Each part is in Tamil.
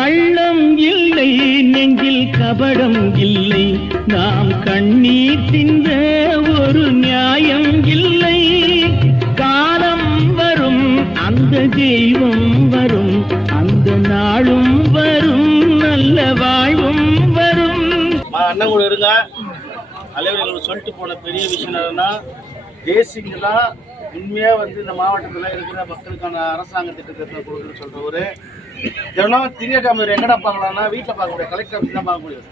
கள்ளம் இல்லை நெஞ்சில் கபடம் இல்லை. நாம் கண்ணீர் சிந்த ஒரு நியாயம் இல்லை. காலம் வரும் அந்த தெய்வம் வரும். அந்த நாளும் வரும் நல்ல வாழ்வும் வரும். அண்ணன் கூட இருங்க. தலைவர் சொல்லிட்டு போன பெரிய விஷயம் என்னன்னா தேசிங்க தான் உண்மையாக வந்து இந்த மாவட்டத்தில் இருக்கிற மக்களுக்கான அரசாங்க திட்டத்தை கொடுக்குன்னு சொல்கிறவர் தினம் திங்கக்கிழமை எங்கடா பார்க்கலாம்னா வீட்டில் பார்க்கக்கூடிய கலெக்டர் ஆஃபீஸ் தான் பார்க்க முடியாது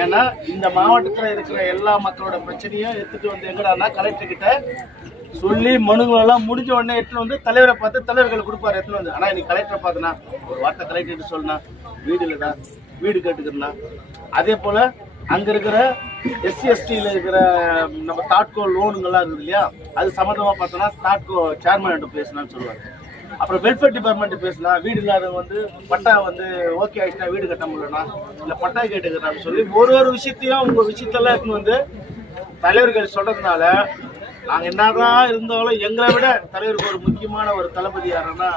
ஏன்னா இந்த மாவட்டத்தில் இருக்கிற எல்லா மக்களோட பிரச்சனையும் எடுத்துட்டு வந்து எங்கடான்னா கலெக்டர் கிட்ட சொல்லி மனுங்களெல்லாம் முடிஞ்ச உடனே எடுத்துட்டு வந்து தலைவரை பார்த்து தலைவர்கள் கொடுப்பாரு எடுத்துட்டு வந்து. ஆனால் இன்னைக்கு கலெக்டரை பார்த்தனா ஒரு வார்த்தை கலெக்டர் சொல்லணும் வீடு இல்லைடா வீடு கேட்டுக்கிறனா அதே போல அங்க இருக்கிற எஸ்சி எஸ்டியில் இருக்கிற நம்ம தாட்கோ லோனுங்கள்லாம் இருக்குது இல்லையா? அது சம்மந்தமா பார்த்தோன்னா தாட்கோ சேர்மன் பேசணும்னு சொல்லுவாங்க அப்புறம் வெல்ஃபேர் டிபார்ட்மெண்ட் பேசினா வீடு இல்லாதவங்க வந்து பட்டா வந்து ஓகே ஆயிடுச்சுனா வீடு கட்ட முடியலனா இல்லை பட்டா கேட்டுக்கிறான்னு சொல்லி ஒரு ஒரு விஷயத்தையும் உங்க விஷயத்தெல்லாம் எடுத்துன்னு வந்து தலைவர்கள் சொல்றதுனால நாங்கள் என்னதான் இருந்தாலும் எங்களை விட தலைவருக்கு ஒரு முக்கியமான ஒரு தளபதி யாருன்னா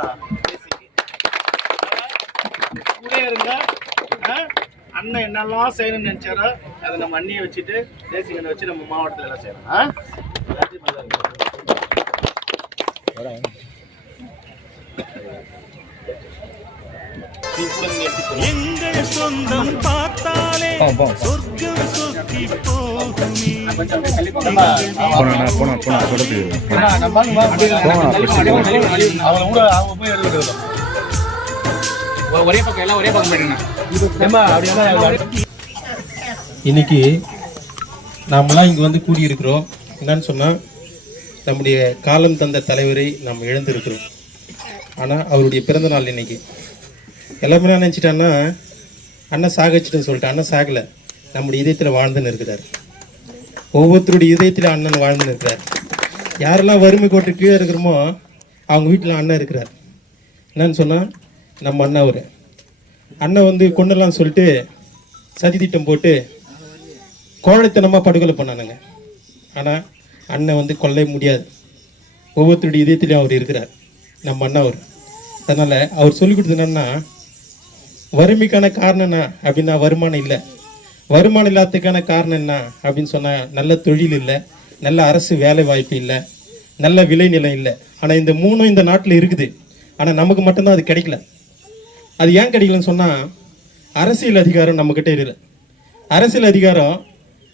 கூட இருங்க. அண்ணன் என்னெல்லாம் செய்யணும்னு நினைச்சாரோ அதை நம்ம அண்ணியை வச்சுட்டு தேசிகனை வச்சு நம்ம மாவட்டத்தில் எல்லாம் செய்யணும் ஆ? எல்லாத்தையும் நல்லா இருக்கும். நீ கூட நீங்க எடுத்துக்கோ. எங்கள் சொந்தம் பார்த்தாலே சொர்க்கம் போகுமே. போனா போனா போனா தொடர்பு ஒரே பக்கம் எல்லாம் ஒரே பக்கம் போயிடுங்க. இன்னைக்கு நாமெல்லாம் இங்கே வந்து கூடியிருக்கிறோம். என்னன்னு சொன்னால் நம்முடைய காலம் தந்த தலைவரை நாம் இழந்திருக்கிறோம். ஆனால் அவருடைய பிறந்த நாள் இன்னைக்கு. எல்லாமே நினச்சிட்டான்னா அண்ணன் சாகச்சிட்டுன்னு சொல்லிட்டு அண்ணன் சாகலை. நம்முடைய இதயத்தில் வாழ்ந்துன்னு இருக்கிறார். ஒவ்வொருத்தருடைய இதயத்தில் அண்ணன் வாழ்ந்துன்னு இருக்கிறார். யாரெல்லாம் வறுமை கோட்டு கீழே இருக்கிறோமோ அவங்க வீட்டில் அண்ணன் இருக்கிறார். என்னன்னு சொன்னால் நம்ம அண்ணன் அவர். அண்ணன் வந்து கொண்டலாம் சொல்லிட்டு சதி திட்டம் போட்டு கோழைத்தனமாக படுகொலை பண்ணானுங்க. ஆனால் அண்ணன் வந்து கொல்ல முடியாது. ஒவ்வொருத்தருடைய இதயத்திலையும் அவர் இருக்கிறார். நம்ம அண்ணன் அவர். அதனால் அவர் சொல்லிக் கொடுத்தது என்னன்னா வறுமைக்கான காரணம் என்ன அப்படின்னா வருமானம் இல்லை. வருமானம் இல்லாததுக்கான காரணம் என்ன அப்படின்னு சொன்னால் நல்ல தொழில் இல்லை நல்ல அரசு வேலை வாய்ப்பு இல்லை நல்ல விளைநிலம் இல்லை. ஆனால் இந்த மூணும் இந்த நாட்டில் இருக்குது. ஆனால் நமக்கு மட்டும்தான் அது கிடைக்கல. அது ஏன் கிடைக்கலன்னு சொன்னால் அரசியல் அதிகாரம் நம்மக்கிட்ட இல்லை. அரசியல் அதிகாரம்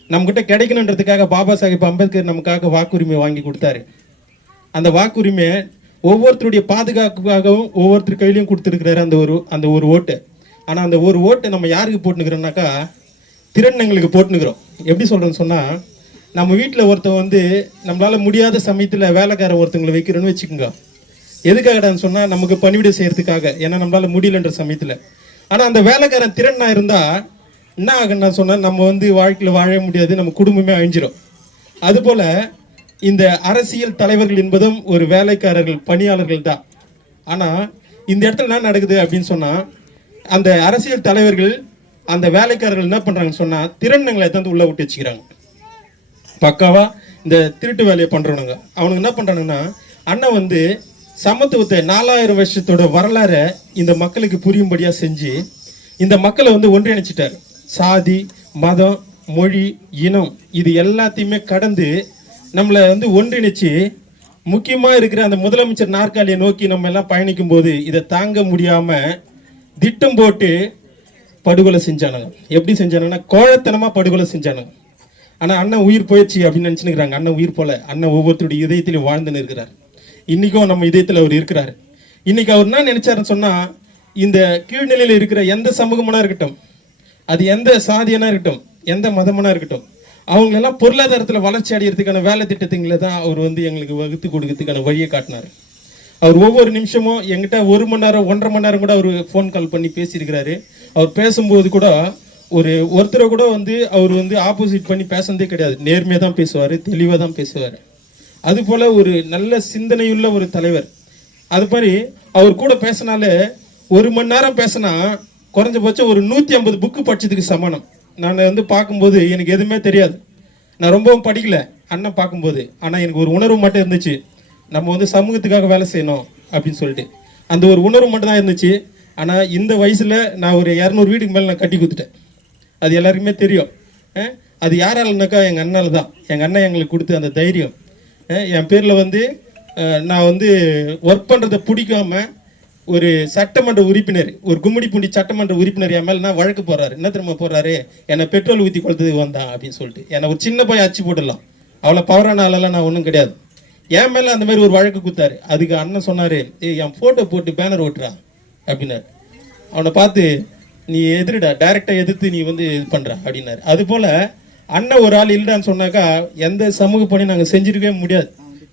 நம்மக்கிட்ட கிடைக்கணுன்றதுக்காக பாபா சாஹிப் அம்பேத்கர் நமக்காக வாக்குரிமை வாங்கி கொடுத்தாரு. அந்த வாக்குரிமை ஒவ்வொருத்தருடைய பாதுகாப்புக்காகவும் ஒவ்வொருத்தர் கையிலையும் கொடுத்துருக்கிறாரு அந்த ஒரு அந்த ஒரு ஓட்டு. ஆனால் அந்த ஒரு ஓட்டை நம்ம யாருக்கு போட்டுனுக்கிறோம்னாக்கா திறனங்களுக்கு போட்டுனுக்கிறோம். எப்படி சொல்கிறேன்னு சொன்னால் நம்ம வீட்டில் ஒருத்தன் வந்து நம்மளால் முடியாத சமயத்தில் வேலைக்காரன் ஒருத்தங்களை வைக்கிறோன்னு வச்சுக்கோங்க. எதுக்காகடான்னு சொன்னால் நமக்கு பணிவிடை செய்கிறதுக்காக ஏன்னா நம்மளால் முடியலன்ற சமயத்தில். ஆனால் அந்த வேலைக்காரன் திறனாக இருந்தால் என்ன ஆகுன்னு சொன்னால் நம்ம வந்து வாழ்க்கையில் வாழ முடியாது நம்ம குடும்பமே அழிஞ்சிடும் அதுபோல் இந்த அரசியல் தலைவர்கள் என்பதும் ஒரு வேலைக்காரர்கள் பணியாளர்கள் தான். ஆனால் இந்த இடத்துல என்ன நடக்குது அப்படின்னு சொன்னால் அந்த அரசியல் தலைவர்கள் அந்த வேலைக்காரர்கள் என்ன பண்ணுறாங்கன்னு சொன்னால் திறனங்களை எடுத்து உள்ளே விட்டு வச்சுக்கிறாங்க. பக்காவாக இந்த திருட்டு வேலையை பண்ணுறவனுங்க அவனுங்க என்ன பண்றானுங்கன்னா அண்ணன் வந்து சமத்துவத்தை நாலாயிரம் வருஷத்தோட வரலாறை இந்த மக்களுக்கு புரியும்படியாக செஞ்சு இந்த மக்களை வந்து ஒன்றிணைச்சிட்டார். சாதி மதம் மொழி இனம் இது எல்லாத்தையுமே கடந்து நம்மளை வந்து ஒன்றிணைச்சு முக்கியமாக இருக்கிற அந்த முதலமைச்சர் நாற்காலியை நோக்கி நம்ம எல்லாம் பயணிக்கும் போது இதை தாங்க முடியாமல் திட்டம் போட்டு படுகொலை செஞ்சானுங்க. எப்படி செஞ்சானுங்கன்னா கோழத்தனமாக படுகொலை செஞ்சானுங்க. ஆனால் அண்ணன் உயிர் போயிடுச்சு அப்படின்னு நினச்சினுக்கிறாங்க அண்ணன் உயிர் போல. அண்ணன் ஒவ்வொருத்தருடைய இதயத்திலையும் வாழ்ந்துன்னு இருக்கிறார். இன்றைக்கும் நம்ம இதயத்தில் அவர் இருக்கிறார். இன்றைக்கி அவர் என்ன நினச்சாருன்னு சொன்னால் இந்த கீழ்நிலையில் இருக்கிற எந்த சமூகமனா இருக்கட்டும் அது எந்த சாதியனா இருக்கட்டும் எந்த மதமனா இருக்கட்டும் அவங்களெல்லாம் பொருளாதாரத்தில் வளர்ச்சி அடையிறதுக்கான வேலை திட்டத்துங்களை தான் அவர் வந்து எங்களுக்கு வகுத்து கொடுக்கறதுக்கான வழியை காட்டினார். அவர் ஒவ்வொரு நிமிஷமும் எங்கிட்ட ஒரு மணி நேரம் ஒன்றரை மணி நேரம் கூட அவர் ஃபோன் கால் பண்ணி பேசியிருக்கிறாரு. அவர் பேசும்போது கூட ஒரு ஒருத்தரை கூட வந்து அவர் வந்து ஆப்போசிட் பண்ணி பேசுனதே கிடையாது. நேர்மையாக தான் பேசுவார் தெளிவாக தான் பேசுவார். அதுபோல் ஒரு நல்ல சிந்தனையுள்ள ஒரு தலைவர். அது மாதிரி அவர் கூட பேசினாலே ஒரு மணி நேரம் பேசினா குறைஞ்சபட்சம் ஒரு நூற்றி ஐம்பது புக்கு படிச்சதுக்கு சமானம் நான் வந்து பார்க்கும்போது எனக்கு எதுவுமே தெரியாது. நான் ரொம்பவும் படிக்கல அண்ணன் பார்க்கும்போது. ஆனால் எனக்கு ஒரு உணர்வு மட்டும் இருந்துச்சு. நம்ம வந்து சமூகத்துக்காக வேலை செய்யணும் அப்படின்னு சொல்லிட்டு. அந்த ஒரு உணர்வு மட்டும் தான் இருந்துச்சு. ஆனால் இந்த வயசில் நான் ஒரு இரநூறு வீட்டுக்கு மேலே நான் கட்டி கொடுத்துட்டேன். அது எல்லாருக்குமே தெரியும். அது யாராலனாக்கா எங்கள் அண்ணால் தான். எங்கள் அண்ணன் எங்களுக்கு கொடுத்த அந்த தைரியம். என் பேரில் வந்து நான் வந்து ஒர்க் பண்ணுறதை பிடிக்காம ஒரு சட்டமன்ற உறுப்பினர் ஒரு கும்மிடிப்பூண்டி சட்டமன்ற உறுப்பினர் என் மேலே நான் வழக்கு போடுறாரு. என்ன திரும்ப போடுறாரு? என்னை பெட்ரோல் ஊற்றி கொளுத்துக்கு வந்தான் அப்படின்னு சொல்லிட்டு. என்னை ஒரு சின்ன பையன் அச்சு போட்டுடலாம். அவ்வளோ பவரான ஆளெல்லாம் நான் ஒன்றும் கிடையாது. என் மேலே அந்த மாதிரி ஒரு வழக்கு கொடுத்தாரு அதுக்கு அண்ணன் சொன்னார் ஏய் என் ஃபோட்டோ போட்டு பேனர் ஓட்டுறா அப்படின்னாரு. அவனை பார்த்து நீ எதிரிடா டைரக்டாக எதிர்த்து நீ வந்து இது பண்ணுறா அப்படின்னாரு. அது போல் அண்ணன் ஒரு ஆள் இல்லைன்னு சொன்னாக்கா எந்த சமூக பணி நாங்கள் செஞ்சிருக்கவே முடியாது.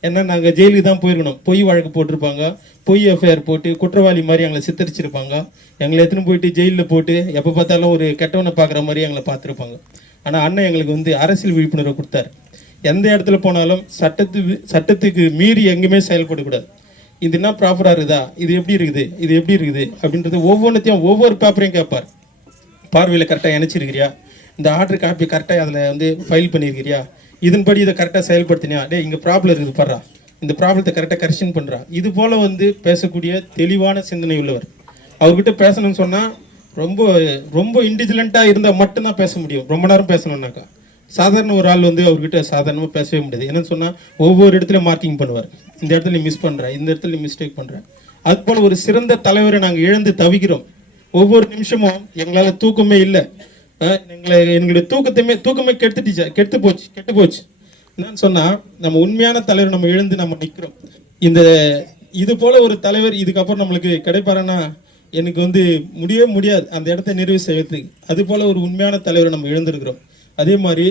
ஏன்னா நாங்கள் ஜெயிலுக்கு தான் போயிருக்கணும். பொய் வழக்கு போட்டிருப்பாங்க பொய் எஃப்ஐஆர் போட்டு குற்றவாளி மாதிரி எங்களை சித்தரிச்சிருப்பாங்க. எங்களை எடுத்துன்னு போயிட்டு ஜெயிலில் போட்டு எப்போ பார்த்தாலும் ஒரு கெட்டவனை பார்க்குற மாதிரி எங்களை பார்த்துருப்பாங்க. ஆனால் அண்ணன் எங்களுக்கு வந்து அரசியல் விழிப்புணர்வு கொடுத்தாரு. எந்த இடத்துல போனாலும் சட்டத்துக்கு சட்டத்துக்கு மீறி எங்கேயுமே செயல்படக்கூடாது. இது என்ன ப்ராப்பராக இருக்குதா? இது எப்படி இருக்குது? இது எப்படி இருக்குது? அப்படின்றது ஒவ்வொன்றத்தையும் ஒவ்வொரு பேப்பரையும் கேட்பார். பார்வையில் கரெக்டாக இணைச்சிருக்கிறியா? இந்த ஆர்டர் காப்பி கரெக்டாக அதில் வந்து ஃபைல் பண்ணியிருக்கிறியா இதன்படி இதை கரெக்டாக செயல்படுத்தினியா? டேய் இங்கே ப்ராப்ளம் இருக்குது பாடுறா இந்த ப்ராப்ளத்தை கரெக்டாக கரெக்ஷன் பண்ணுறா இது போல் வந்து பேசக்கூடிய தெளிவான சிந்தனை உள்ளவர். அவர்கிட்ட பேசணும்னு சொன்னால் ரொம்ப ரொம்ப இன்டிஜிலண்ட்டாக இருந்தால் மட்டும்தான் பேச முடியும். ரொம்ப நேரம் பேசணுன்னாக்கா சாதாரண ஒரு ஆள் வந்து அவர்கிட்ட சாதாரணமாக பேசவே முடியாது. என்னன்னு சொன்னால் ஒவ்வொரு இடத்துல மார்க்கிங் பண்ணுவார். இந்த இடத்துல நீ மிஸ் பண்ணுற இந்த இடத்துல நீ மிஸ்டேக் பண்ணுற அதுபோல் ஒரு சிறந்த தலைவரை நாங்கள் இழந்து தவிக்கிறோம். ஒவ்வொரு நிமிஷமும் எங்களால் தூக்கமே இல்லை. எங்களை எங்களுடைய தூக்கத்தையுமே தூக்கமே கெடுத்துட்டுச்சு கெடுத்து போச்சு கெட்டு போச்சு. என்னன்னு சொன்னால் நம்ம உண்மையான தலைவர் நம்ம இழந்து நம்ம நிற்கிறோம் இந்த இது போல் ஒரு தலைவர் இதுக்கப்புறம் நம்மளுக்கு கிடைப்பாருன்னா எனக்கு வந்து முடியவே முடியாது. அந்த இடத்த நிறைவு செய்யறதுக்கு. அது போல் ஒரு உண்மையான தலைவரை நம்ம இழந்திருக்கிறோம். அதே மாதிரி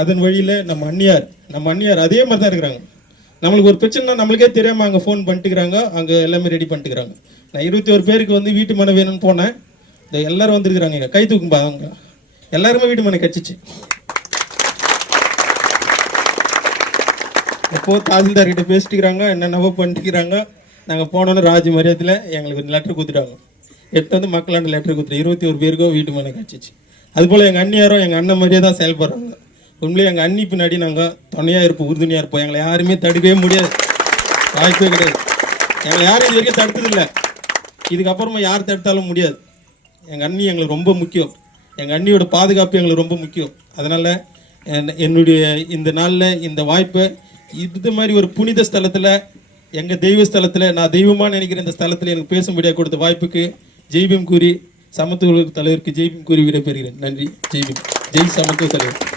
அதன் வழியில் நம்ம அந்நியார் நம்ம அந்நியார் அதே மாதிரி தான் இருக்கிறாங்க. நம்மளுக்கு ஒரு பிரச்சனைனா நம்மளுக்கே தெரியாமல் அங்கே ஃபோன் பண்ணிட்டுக்கிறாங்க அங்கே எல்லாமே ரெடி பண்ணிட்டுக்கிறாங்க. நான் இருபத்தி ஒரு பேருக்கு வந்து வீட்டு மனை வேணும்னு போனேன். இந்த எல்லாரும் வந்துருக்குறாங்க இங்க. கை தூக்கும்பா அவங்க. எல்லாருமே வீட்டு மனை கட்சிச்சு எப்போ தாசில்தார் கிட்ட பேசிட்டுக்கிறாங்க என்னென்னவோ பண்ணிட்டுக்கிறாங்க. நாங்கள் போனோன்னு ராஜ் மரியாதையில் எங்களுக்கு ஒரு லெட்டர் கொடுத்துட்டாங்க. எடுத்து வந்து மக்களாண்ட லெட்டர் கொடுத்துட்டு இருபத்தி ஒரு பேருக்கோ வீட்டு மனை கிடச்சிச்சு. அதுபோல் எங்கள் அண்ணியாரும் எங்கள் அண்ணன் மாதிரியே தான் செயல்படுறாங்க. உண்மையிலே எங்கள் அண்ணி பின்னாடி நாங்கள் துணையாக இருப்போம் உறுதுணையாக இருப்போம். எங்களை யாருமே தடுக்கவே முடியாது. வாய்ப்பே கிடையாது. எங்களை யாரும் இது வரைக்கும் தடுத்ததில்லை. இதுக்கப்புறமா யார் தடுத்தாலும் முடியாது. எங்கள் அண்ணி எங்களுக்கு ரொம்ப முக்கியம். எங்கள் அண்ணியோட பாதுகாப்பு எங்களுக்கு ரொம்ப முக்கியம். அதனால் என்னுடைய இந்த நாளில் இந்த வாய்ப்பை இது மாதிரி ஒரு புனித ஸ்தலத்தில் எங்கள் தெய்வ ஸ்தலத்தில் நான் தெய்வமாக நினைக்கிற இந்த ஸ்தலத்தில் எனக்கு பேசும்படியாக கொடுத்த வாய்ப்புக்கு ஜெய்பியம் கூறி சமத்துவ தலைவருக்கு ஜெய்பின் கூறி விடைபெறுகிறேன். நன்றி. ஜெய்பின் ஜெய் சமத்துவ தலைவர்.